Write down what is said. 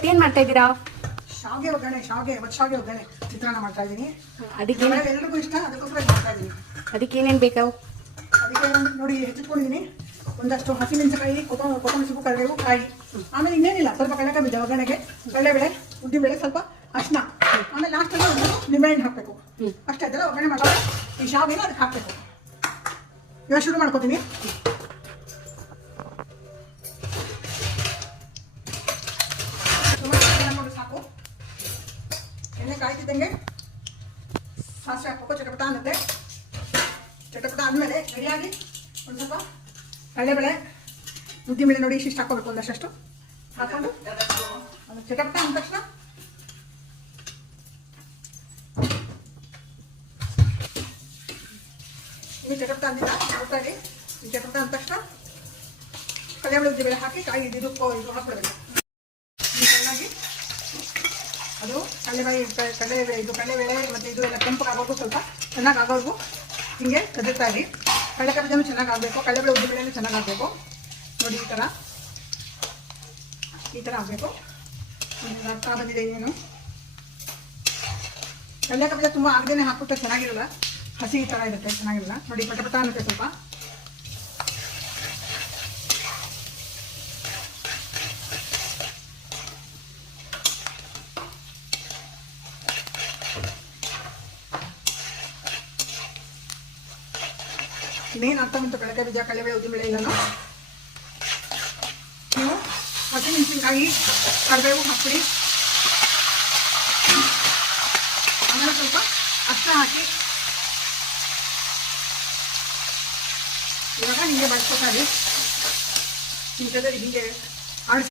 ಇವತ್ತು ಏನು ಮಾಡ್ತಾ ಇದ್ದೀರಾ? ಶಾವಿಗೆ ಒಗ್ಗರಣೆ, ಶಾವಿಗೆ ಒಗ್ಗರಣೆ ಚಿತ್ರಾನ್ನ ಮಾಡ್ತಾ ಇದ್ದೀನಿ. ಅದಕ್ಕೆ ಎಲ್ರಿಗೂ ಇಷ್ಟ, ಅದಕ್ಕೋಸ್ಕರ ಮಾಡ್ತಾ ಇದ್ದೀನಿ. ಅದಕ್ಕೆ ಏನೇನು ಬೇಕು? ಅದಕ್ಕೆ ನೋಡಿ ಹೆಚ್ಚಿಟ್ಕೊಂಡಿದ್ದೀನಿ. ಒಂದಷ್ಟು ಹಸಿಮೆಣಸಿನಕಾಯಿ, ಕೊತ್ತಂಬರಿ ಸೊಪ್ಪು, ಕರಿಬೇವು, ಕಾಯಿ. ಆಮೇಲೆ ಇನ್ನೇನಿಲ್ಲ, ಸ್ವಲ್ಪ ಕಡಲೆಕಾಯಿ ಬೀಜ ಒಗ್ಗರಣೆಗೆ, ಕಡಲೆಬೇಳೆ, ಉದ್ದಿಬೇಳೆ, ಸ್ವಲ್ಪ ಅರಿಶಿನ, ಆಮೇಲೆ ಲಾಸ್ಟಲ್ಲಿ ಒಂದು ನಿಂಬೆಹಣ್ಣು ಹಾಕಬೇಕು. ಅಷ್ಟೇ, ಅದೆಲ್ಲ ಒಗ್ಗರಣೆ ಮಾಡೋದು. ಈ ಶಾವಿಗೆನ ಅದಕ್ಕೆ ಹಾಕಬೇಕು. ಇವಾಗ ಶುರು ಮಾಡ್ಕೋತೀನಿ. ಸಾಕು. ಎಣ್ಣೆ ಕಾಯ್ತಿದ್ದಂಗೆ ಸಾಸಿವೆ ಹಾಕ್ಬೇಕು. ಚಟಪಟ ಅನ್ನತ್ತೆ. ಚಟಪಟ ಆದಮೇಲೆ ಸರಿಯಾಗಿ ಒಂದು ಸ್ವಲ್ಪ ಕಡಲೆಬೇಳೆ, ಉದ್ದಿಬೇಳೆ ನೋಡಿ ಇಷ್ಟು ಹಾಕೋಬೇಕು. ಒಂದಷ್ಟು ಹಾಕೊಂಡು ಅದು ಚಟಪಟ ಅಂದ ತಕ್ಷಣ ಇದು ಚಟಪಟ ಅಂದಿಲ್ಲ ನೋಡ್ತಾಗಿ. ಈ ಚಟಪಟ ಅಂದ ತಕ್ಷಣ ಕಡಲೆಬೇಳೆ, ಉದ್ದಿಬೇಳೆ ಹಾಕಿ ಕಾಯಿ ಇದು ಹಾಕ್ಬಿಡ್ಬೇಕು. ಚೆನ್ನಾಗಿ ಅದು ಕಡಲೆಬೇಳೆ ಮತ್ತು ಇದು ಎಲ್ಲ ಕೆಂಪಗಾಗೋದು, ಸ್ವಲ್ಪ ಚೆನ್ನಾಗಿ ಆಗೋದು ಹಿಂಗೆ ಕದರ್ತಾ ಇರಿ. ಕಡಲೆಕಾಯಿ ಬೀಜನೂ ಚೆನ್ನಾಗಿ ಆಗಬೇಕು, ಕಡಲೆಬೇಳೆ ಉದ್ದಿಬೇಳೆನೂ ಚೆನ್ನಾಗಿ ಆಗಬೇಕು. ನೋಡಿ ಈ ಥರ ಆಗಬೇಕು. ಅರ್ಥ ಬಂದಿದೆ ಇನ್ನೇನು. ಕಡಲೆಕಾಯಿ ಬೀಜ ತುಂಬ ಆಗದೇನೆ ಹಾಕ್ಬಿಟ್ರೆ ಚೆನ್ನಾಗಿರಲ್ಲ, ಹಸಿ ಈ ಥರ ಇರುತ್ತೆ, ಚೆನ್ನಾಗಿರಲ್ಲ. ನೋಡಿ ಪಟಪಟ ಅನ್ನುತ್ತೆ ಸ್ವಲ್ಪ. ಇನ್ನೇನು ಅರ್ಥ ಬಂತು ಕಡಲೆಕಾಯಿ ಬೀಜ, ಕಡಲೆಬೇಳೆ, ಉದ್ದಿಬೇಳೆ ಎಲ್ಲನೂ. ನೀವು ಹಸಿಮೆಣಸಿನಕಾಯಿ, ಕರಿಬೇವು ಹಾಕ್ಬಿಡಿ. ಆಮೇಲೆ ಸ್ವಲ್ಪ ಅರಿಶಿನ ಹಾಕಿ ಇವಾಗ ಹಿಂಗೆ ಬಳಸ್ಕೊತಾ ಇರಿ. ಹಿಂಗೆ